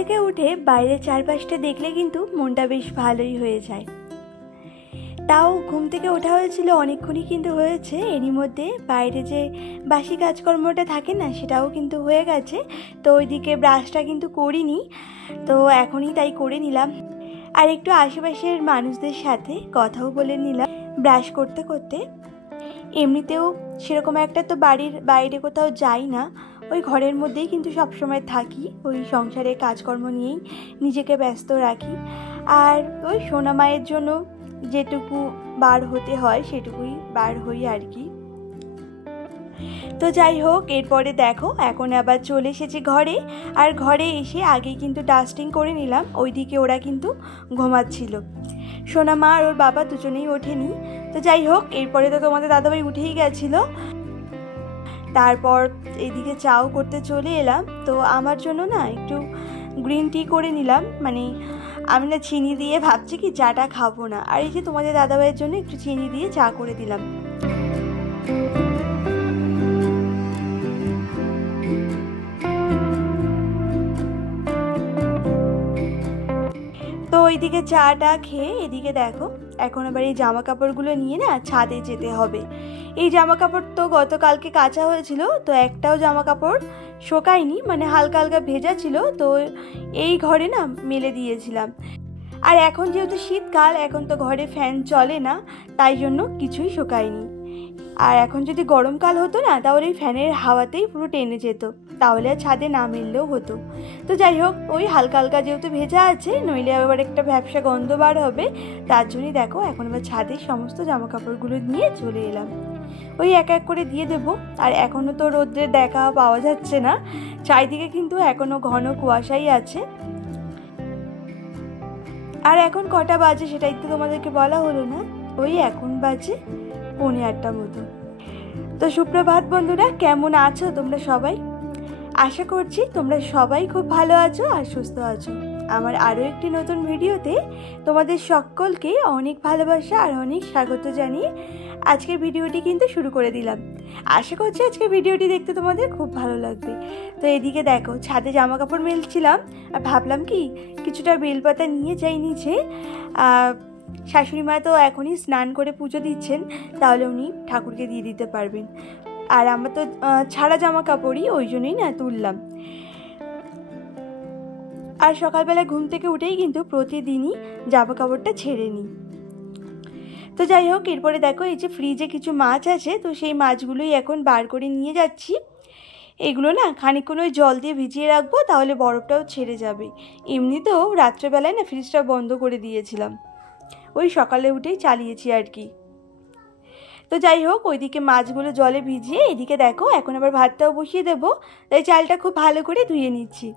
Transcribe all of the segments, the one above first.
থেকে উঠে বাইরের চারপাশটা দেখলে কিন্তু মনটা বেশ ভালোই হয়ে যায়। তাও ঘুম থেকে ওঠা হয়েছিল অনেকক্ষণই কিন্তু হয়েছে, এরই মধ্যে বাইরে যে বাসি কাজকর্মটা থাকে না সেটাও কিন্তু হয়ে গেছে। তো ওইদিকে ব্রাশটা কিন্তু করিনি, তো এখনই তাই করে নিলাম। আর একটু আশেপাশের মানুষদের সাথে কথাও বলে নিলাম ব্রাশ করতে করতে। এমনিতেও সেরকম একটা তো বাড়ির বাইরে কোথাও যাই না, ওই ঘরের মধ্যেই কিন্তু সবসময় থাকি, ওই সংসারের কাজকর্ম নিয়েই নিজেকে ব্যস্ত রাখি। আর ওই সোনা মায়ের জন্য যেটুকু বার হতে হয় সেটুকুই বার হই আর কি। তো যাই হোক, এরপরে দেখো এখন আবার চলে এসেছি ঘরে। আর ঘরে এসে আগেই কিন্তু ডাস্টিং করে নিলাম। ওইদিকে ওরা কিন্তু ঘুমাচ্ছিল, সোনা মা আর ওর বাবা দুজনেই ওঠেনি। তো যাই হোক, এরপরে তো তোমাদের দাদাভাই উঠেই গেছিলো। তারপর এইদিকে চাও করতে চলে এলাম। তো আমার জন্য না একটু গ্রিন টি করে নিলাম, মানে আমি না চিনি দিয়ে ভাবছি কি চাটা খাবো না, আর এই যে তোমাদের দাদাভাইয়ের জন্য একটু চিনি দিয়ে চা করে দিলাম। তো ওইদিকে চাটা খেয়ে এদিকে দেখো এখন আবার এই জামা কাপড়গুলো নিয়ে না ছাদে যেতে হবে। এই জামা কাপড় তো গতকালকে কাচা হয়েছিল, তো একটাও জামা কাপড় শোকায়নি, মানে হালকা হালকা ভেজা ছিল, তো এই ঘরে না মেলে দিয়েছিলাম। আর এখন যেহেতু শীতকাল, এখন তো ঘরে ফ্যান চলে না, তাই জন্য কিছুই শোকায়নি। আর এখন যদি গরমকাল হতো না তাহলে এই ফ্যানের হাওয়াতেই পুরো টেনে যেত, তাহলে আর ছাদে না মেললেও হতো। তো যাই হোক, ওই হালকা হালকা যেহেতু ভেজা আছে, নইলে আবার একটা ভ্যাপসা গন্ধ বার হবে, তার জন্যই দেখো এখন আবার ছাদে সমস্ত জামা কাপড়গুলো নিয়ে চলে এলাম। ওই এক এক করে দিয়ে দেবো। আর এখনও তো রোদ্রের দেখা পাওয়া যাচ্ছে না, চারিদিকে কিন্তু এখনও ঘন কুয়াশাই আছে। আর এখন কটা বাজে সেটাই তো তোমাদেরকে বলা হলো না, ওই এখন বাজে 8:45 মতো। তো সুপ্রভাত বন্ধুরা, কেমন আছো তোমরা সবাই? আশা করছি তোমরা সবাই খুব ভালো আছো আর সুস্থ আছো। আমার আরও একটি নতুন ভিডিওতে তোমাদের সকলকে অনেক ভালোবাসা আর অনেক স্বাগত জানিয়ে আজকের ভিডিওটি কিন্তু শুরু করে দিলাম। আশা করছি আজকের ভিডিওটি দেখতে তোমাদের খুব ভালো লাগবে। তো এদিকে দেখো ছাদে জামা কাপড় মেলছিলাম, আর ভাবলাম কি কিছুটা বেলপাতা নিয়ে যাই নিচে। শাশুড়ি মা তো এখনই স্নান করে পুজো দিচ্ছেন, তাহলে উনি ঠাকুরকে দিয়ে দিতে পারবেন। আর আমার তো ছাড়া জামা কাপড়ই, ওই জন্যই না তুললাম। আর সকালবেলা ঘুম থেকে উঠেই কিন্তু প্রতিদিনই জামা কাপড়টা ছেড়ে নিই। তো যাই হোক, এরপরে দেখো এই যে ফ্রিজে কিছু মাছ আছে, তো সেই মাছগুলোই এখন বার করে নিয়ে যাচ্ছি। এগুলো না খানিকক্ষণ ওই জল দিয়ে ভিজিয়ে রাখবো, তাহলে বরফটাও ছেড়ে যাবে। এমনিতেও রাত্রেবেলায় না ফ্রিজটা বন্ধ করে দিয়েছিলাম, ওই সকালে উঠেই চালিয়েছি আর কি। তো যাই হোক, ওইদিকে মাছগুলো জলে ভিজিয়ে এদিকে দেখো এখন আবার ভাতটাও বসিয়ে দেবো, তাই চালটা খুব ভালো করে ধুয়ে নিচ্ছি।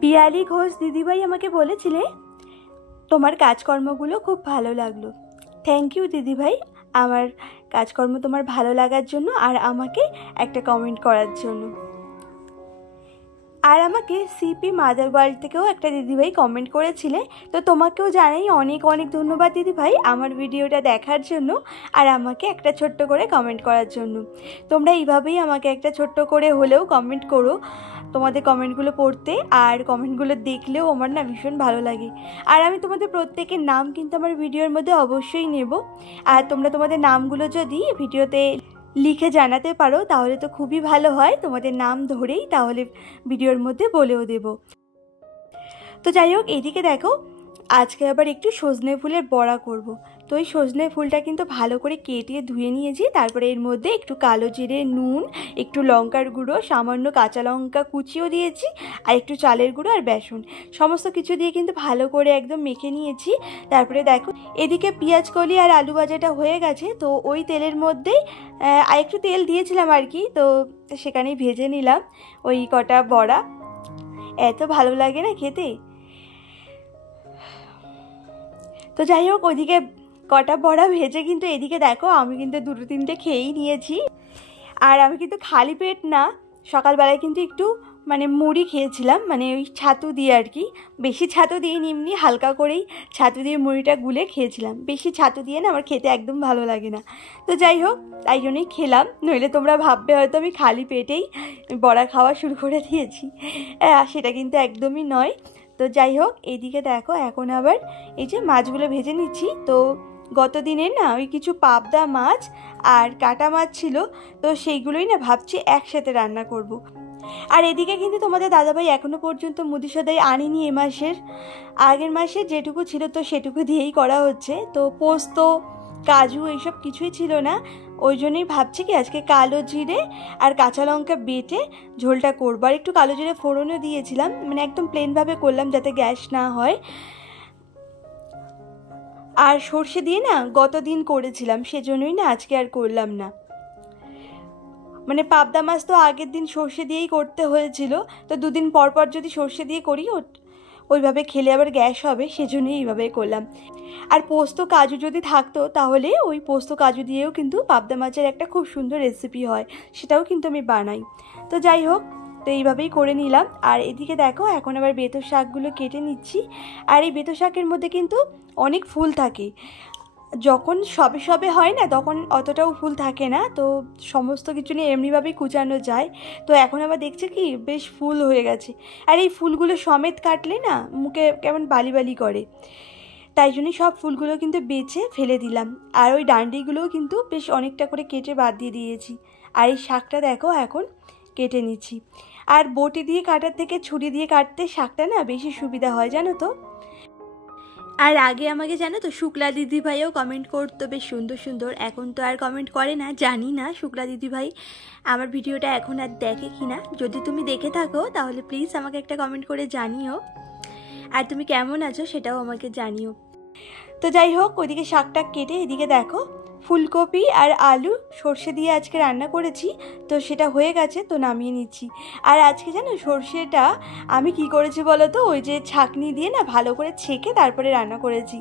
পিয়ালি ঘোষ দিদিভাই আমাকে বলেছিলে তোমার কাজকর্মগুলো খুব ভালো লাগলো। থ্যাংক ইউ দিদিভাই, আমার কাজকর্ম তোমার ভালো লাগার জন্য আর আমাকে একটা কমেন্ট করার জন্য। আর আমাকে সিপি মাদার ওয়ার্ল্ড থেকেও একটা দিদিভাই কমেন্ট করেছিলে, তো তোমাকেও জানাই অনেক অনেক ধন্যবাদ দিদিভাই আমার ভিডিওটা দেখার জন্য আর আমাকে একটা ছোট্ট করে কমেন্ট করার জন্য। তোমরা এইভাবেই আমাকে একটা ছোট্ট করে হলেও কমেন্ট করো, তোমাদের কমেন্টগুলো পড়তে আর কমেন্টগুলো দেখলেও আমার না ভীষণ ভালো লাগে। আর আমি তোমাদের প্রত্যেকের নাম কিন্তু আমার ভিডিওর মধ্যে অবশ্যই নেব, আর তোমরা তোমাদের নামগুলো যদি ভিডিওতে লিখে জানাতে পারো তাহলে তো খুবই ভালো হয়, তোমাদের নাম ধরেই তাহলে ভিডিওর মধ্যে বলেও দেব। তো যাই হোক, এদিকে দেখো আজকে আবার একটু সজনে ফুলের বড়া করব। তো এই সজনে ফুলটা কিন্তু ভালো করে কেটে ধুয়ে নিয়েছি, তারপরে এর মধ্যে একটু কালো জিরে, নুন, একটু লঙ্কার গুঁড়ো, সামান্য কাঁচা লঙ্কা কুচিও দিয়েছি, আর একটু চালের গুঁড়ো আর বেসন, সমস্ত কিছু দিয়ে কিন্তু ভালো করে একদম মেখে নিয়েছি। তারপরে দেখো এদিকে পেঁয়াজ কলি আর আলু ভাজাটা হয়ে গেছে, তো ওই তেলের মধ্যেই আর একটু তেল দিয়েছিলাম আর কি, তো সেখানেই ভেজে নিলাম ওই কটা বড়া। এত ভালো লাগে না খেতে। তো যাই হোক, ওইদিকে কটা বড়া ভেজে কিন্তু এদিকে দেখো আমি কিন্তু 2-3টে খেয়েই নিয়েছি। আর আমি কিন্তু খালি পেট না, সকালবেলায় কিন্তু একটু মানে মুড়ি খেয়েছিলাম, মানে ওই ছাতু দিয়ে আর কি, বেশি ছাতু দিয়ে এমনি হালকা করেই ছাতু দিয়ে মুড়িটা গুলে খেয়েছিলাম। বেশি ছাতু দিয়ে না আমার খেতে একদম ভালো লাগে না। তো যাই হোক, তাই জন্যই খেলাম, নইলে তোমরা ভাববে হয়তো আমি খালি পেটেই বড়া খাওয়া শুরু করে দিয়েছি, সেটা কিন্তু একদমই নয়। তো যাই হোক, এইদিকে দেখো এখন আবার এই যে মাছগুলো ভেজে নিচ্ছি। তো গত দিনে না ওই কিছু পাবদা মাছ আর কাটা মাছ ছিল, তো সেইগুলোই না ভাবছি একসাথে রান্না করব। আর এদিকে কিন্তু তোমাদের দাদাভাই এখনও পর্যন্ত মুদি সদাই আনিনি এ মাসের, আগের মাসে যেটুকু ছিল তো সেটুকু দিয়েই করা হচ্ছে। তো পোস্ত কাজু এইসব কিছুই ছিল না, ওই জন্যই ভাবছি কি আজকে কালো জিরে আর কাঁচা লঙ্কা বেটে ঝোলটা করবো। আর একটু কালো জিরে ফোড়নও দিয়েছিলাম, মানে একদম প্লেনভাবে করলাম যাতে গ্যাস না হয়। আর সর্ষে দিয়ে না গত দিন করেছিলাম, সেজন্যই না আজকে আর করলাম না। মানে পাবদা মাছ তো আগের দিন সর্ষে দিয়েই করতে হয়েছিল, তো দুদিন পর পর যদি সর্ষে দিয়ে করি ওইভাবে খেলে আবার গ্যাস হবে, সেজন্যই এইভাবে করলাম। আর পোস্ত কাজু যদি থাকতো তাহলে ওই পোস্ত কাজু দিয়েও কিন্তু পাবদা মাছের একটা খুব সুন্দর রেসিপি হয়, সেটাও কিন্তু আমি বানাই। তো যাই হোক, তো এইভাবেই করে নিলাম। আর এদিকে দেখো এখন আবার বেতো শাকগুলো কেটে নিচ্ছি। আর এই বেতো শাকের মধ্যে কিন্তু অনেক ফুল থাকে, যখন সবে সবে হয় না তখন অতটাও ফুল থাকে না, তো সমস্ত কিছু নিয়ে এমনিভাবেই কুচানো যায়। তো এখন আবার দেখছে কি বেশ ফুল হয়ে গেছে, আর এই ফুলগুলো সমেত কাটলে না মুখে কেমন বালি বালি করে, তাই জন্যই সব ফুলগুলো কিন্তু বেছে ফেলে দিলাম। আর ওই ডান্ডিগুলোও কিন্তু বেশ অনেকটা করে কেটে বাদ দিয়ে দিয়েছি। আর এই শাকটা দেখো এখন কেটে নিচ্ছি। আর বটি দিয়ে কাটার থেকে ছুরি দিয়ে কাটতে শাকটা না বেশি সুবিধা হয়, জানো তো। আর আগে আমাকে জানো তো শুক্লা দিদিভাইও কমেন্ট করতো বেশ সুন্দর সুন্দর, এখন তো আর কমেন্ট করে না, জানি না শুক্লা দিদিভাই আমার ভিডিওটা এখন আর দেখে কিনা। যদি তুমি দেখে থাকো তাহলে প্লিজ আমাকে একটা কমেন্ট করে জানিও, আর তুমি কেমন আছো সেটাও আমাকে জানিও। তো যাই হোক, ওইদিকে শাকটা কেটে এদিকে দেখো ফুলকপি আর আলু সর্ষে দিয়ে আজকে রান্না করেছি, তো সেটা হয়ে গেছে, তো নামিয়ে নিচ্ছি। আর আজকে জানো সর্ষেটা আমি কি করেছি বলো তো, ওই যে ছাঁকনি দিয়ে না ভালো করে ছেঁকে তারপরে রান্না করেছি।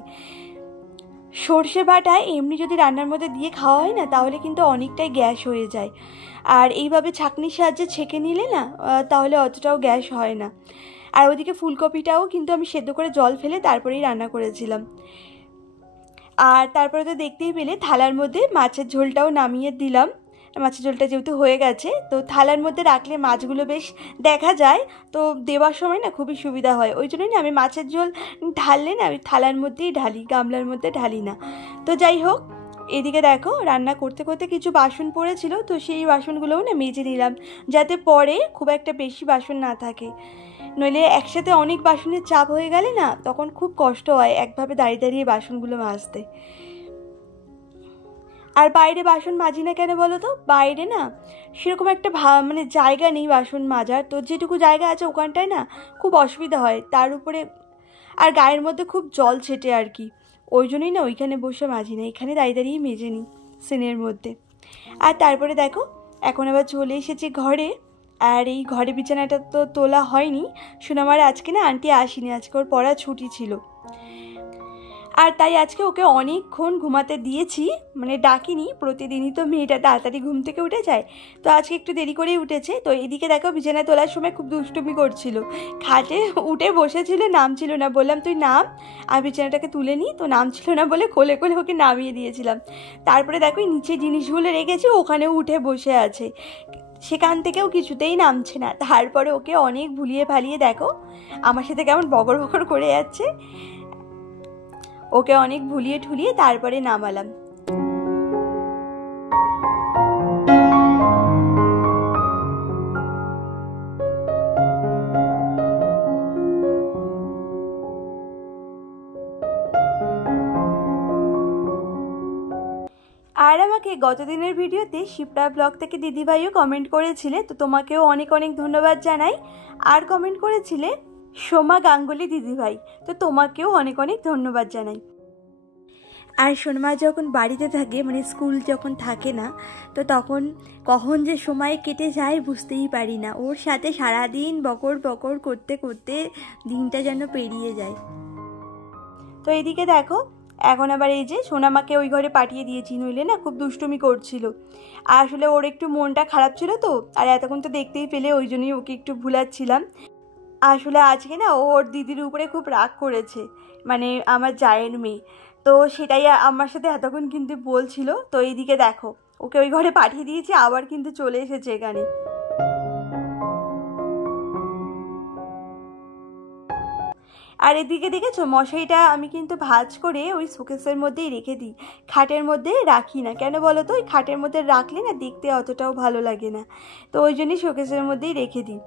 সর্ষে বাটা এমনি যদি রান্নার মধ্যে দিয়ে খাওয়া হয় না তাহলে কিন্তু অনেকটাই গ্যাস হয়ে যায়, আর এইভাবে ছাঁকনির সাহায্যে ছেঁকে নিলে না তাহলে অতটাও গ্যাস হয় না। আর ওদিকে ফুলকপিটাও কিন্তু আমি সেদ্ধ করে জল ফেলে তারপরেই রান্না করেছিলাম। আর তারপরে তো দেখতেই পেলে থালার মধ্যে মাছের ঝোলটাও নামিয়ে দিলাম। মাছের ঝোলটা যেহেতু হয়ে গেছে, তো থালার মধ্যে রাখলে মাছগুলো বেশ দেখা যায়, তো দেওয়ার সময় না খুবই সুবিধা হয়। ওই জন্যই না আমি মাছের ঝোল ঢাললে না আমি থালার মধ্যেই ঢালি, গামলার মধ্যে ঢালি না। তো যাই হোক, এদিকে দেখো রান্না করতে করতে কিছু বাসন পড়েছিল, তো সেই বাসনগুলোও না মেজে নিলাম, যাতে পরে খুব একটা বেশি বাসন না থাকে, নইলে একসাথে অনেক বাসনের চাপ হয়ে গেলে না তখন খুব কষ্ট হয় একভাবে দাঁড়িয়ে দাঁড়িয়ে বাসনগুলো মাজতে। আর বাইরে বাসন মাজি না কেন বলো তো, বাইরে না সেরকম একটা মানে জায়গা নেই বাসন মাজার, তো যেটুকু জায়গা আছে ওখানটায় না খুব অসুবিধা হয়, তার উপরে আর গায়ের মধ্যে খুব জল ছেটে আর কি, ওই জন্যই না ওইখানে বসে মাজি না, এখানে দাঁড়িয়ে দাঁড়িয়ে মেজে নিই সিনের মধ্যে। আর তারপরে দেখো এখন আবার চলে এসেছি ঘরে। আর এই ঘরে বিছানাটা তো তোলা হয়নি, সোনামার আজকে না আন্টি আসেনি, আজকে ওর পড়া ছুটি ছিল, আর তাই আজকে ওকে অনেকক্ষণ ঘুমাতে দিয়েছি, মানে ডাকিনি, প্রতিদিনই তো মেয়েটা তাড়াতাড়ি ঘুম থেকে উঠে যায়, তো আজকে একটু দেরি করেই উঠেছে। তো এদিকে দেখো বিছানায় তোলার সময় খুব দুষ্টুমি করছিল, খাটে উঠে বসেছিল, নামছিল না, বললাম তুই নাম, আর বিছানাটাকে তুলে নিই, তো নামছিল না বলে কোলে কোলে ওকে নামিয়ে দিয়েছিলাম। তারপরে দেখো নিচে জিনিসগুলো রেখেছি, ওখানে উঠে বসে আছে, সেখান থেকেও কিছুতেই নামছে না। তারপরে ওকে অনেক ভুলিয়ে ভালিয়ে দেখো আমার সাথে কেমন বগর বগর করে যাচ্ছে, ওকে অনেক ভুলিয়ে ঠুলিয়ে তারপরে নামালাম। আর আমাকে গতদিনের ভিডিওতে শিপ্রা ব্লগ থেকে দিদিভাইও কমেন্ট করেছিলে, তো তোমাকেও অনেক অনেক ধন্যবাদ জানাই। আর কমেন্ট করেছিলে সোমা গাঙ্গুলি দিদিভাই, তো তোমাকেও অনেক অনেক ধন্যবাদ জানাই। আর সোনমা যখন বাড়িতে থাকে, মানে স্কুল যখন থাকে না, তো তখন কখন যে সময় কেটে যায় বুঝতেই পারি না, ওর সাথে সারাদিন বকর বকর করতে করতে দিনটা যেন পেরিয়ে যায়। তো এদিকে দেখো এখন আবার এই যে সোনামাকে ওই ঘরে পাঠিয়ে দিয়েছি, নইলে না খুব দুষ্টুমি করছিল। আর আসলে ওর একটু মনটা খারাপ ছিল তো, আর এতক্ষণ তো দেখতেই পেলে, ওই জন্যই ওকে একটু ভুলাচ্ছিলাম। আসলে আজকে না ওর দিদির উপরে খুব রাগ করেছে, মানে আমার জায়ের মেয়ে। তো সেটাই আমার সাথে এতক্ষণ কিন্তু বলছিল। তো এইদিকে দেখো, ওকে ওই ঘরে পাঠিয়ে দিয়েছি, আবার কিন্তু চলে এসেছে এখানে। আর এদিকে দেখেছো, মশারিটা আমি কিন্তু ভাঁজ করে ওই শোকেসের মধ্যেই রেখে দিই, খাটের মধ্যে রাখি না। কেন বলো তো, ওই খাটের মধ্যে রাখলে না দেখতে অতটাও ভালো লাগে না, তো ওই জন্যই শোকেসের মধ্যেই রেখে দিই।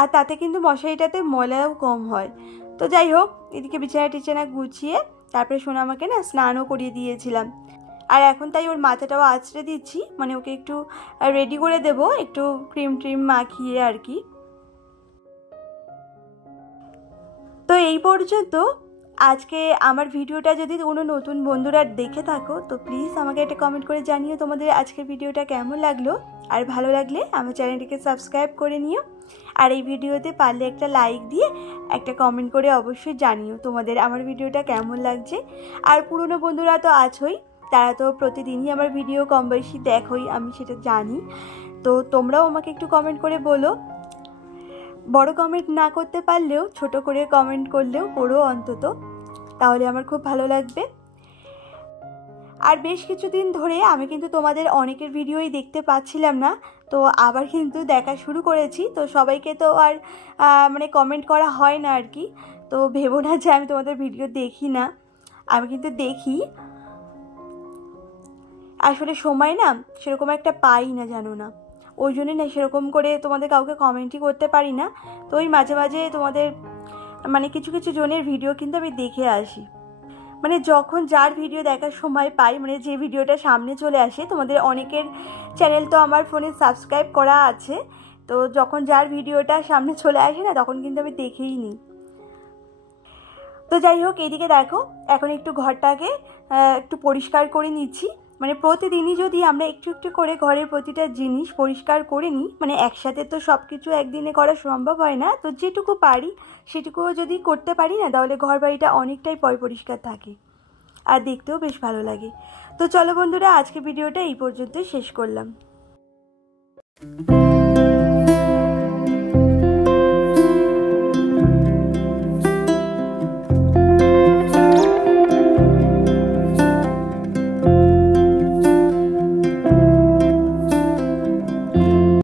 আর তাতে কিন্তু মশারিটাতে ময়লাও কম হয়। তো যাই হোক, এদিকে বিছানা টিছানা গুছিয়ে তারপরে সোনামাকে না স্নানও করিয়ে দিয়েছিলাম। আর এখন তাই ওর মাথাটাও আঁচড়ে দিচ্ছি, মানে ওকে একটু রেডি করে দেব, একটু ক্রিম ট্রিম মাখিয়ে আর কি। তো এই পর্যন্ত আজকে আমার ভিডিওটা যদি কোনো নতুন বন্ধুরা দেখে থাকো, তো প্লিজ আমাকে একটা কমেন্ট করে জানিও তোমাদের আজকের ভিডিওটা কেমন লাগলো। আর ভালো লাগলে আমার চ্যানেলটিকে সাবস্ক্রাইব করে নিও। আর এই ভিডিওতে পারলে একটা লাইক দিয়ে একটা কমেন্ট করে অবশ্যই জানিও তোমাদের আমার ভিডিওটা কেমন লাগছে। আর পুরনো বন্ধুরা তো আছোই, তারা তো প্রতিদিনই আমার ভিডিও কম বেশি দেখোই, আমি সেটা জানি। তো তোমরাও আমাকে একটু কমেন্ট করে বলো। বড় কমেন্ট না করতে পারলেও ছোট করে কমেন্ট করলেও করো অন্তত, তাহলে আমার খুব ভালো লাগবে। আর বেশ কিছুদিন ধরে আমি কিন্তু তোমাদের অনেকের ভিডিওই দেখতে পাচ্ছিলাম না, তো আবার কিন্তু দেখা শুরু করেছি। তো সবাইকে তো আর মানে কমেন্ট করা হয় না আর কি, তো ভেবো না যে আমি তোমাদের ভিডিও দেখি না, আমি কিন্তু দেখি। আসলে সময় না সেরকম একটা পাই না, জানো না, ওই জন্যই না সেরকম করে তোমাদের কাউকে কমেন্টই করতে পারি না। তো ওই মাঝে মাঝে তোমাদের মানে কিছু কিছু জনের ভিডিও কিন্তু আমি দেখে আসি, মানে যখন যার ভিডিও দেখার সময় পাই, মানে যে ভিডিওটা সামনে চলে আসে। তোমাদের অনেকের চ্যানেল তো আমার ফোনে সাবস্ক্রাইব করা আছে, তো যখন যার ভিডিওটা সামনে চলে আসে না, তখন কিন্তু আমি দেখেই নিই। তো যাই হোক, এইদিকে দেখো এখন একটু ঘরটাকে একটু পরিষ্কার করে নিচ্ছি। মানে প্রতিদিনই যদি আমরা একটু একটু করে ঘরের প্রতিটা জিনিস পরিষ্কার করে নিই, মানে একসাথে তো সব কিছু একদিনে করা সম্ভব হয় না, তো যেটুকু পারি সেটুকুও যদি করতে পারি না, তাহলে ঘর বাড়িটা অনেকটাই পরিষ্কার থাকে আর দেখতেও বেশ ভালো লাগে। তো চলো বন্ধুরা, আজকে ভিডিওটা এই পর্যন্তই শেষ করলাম।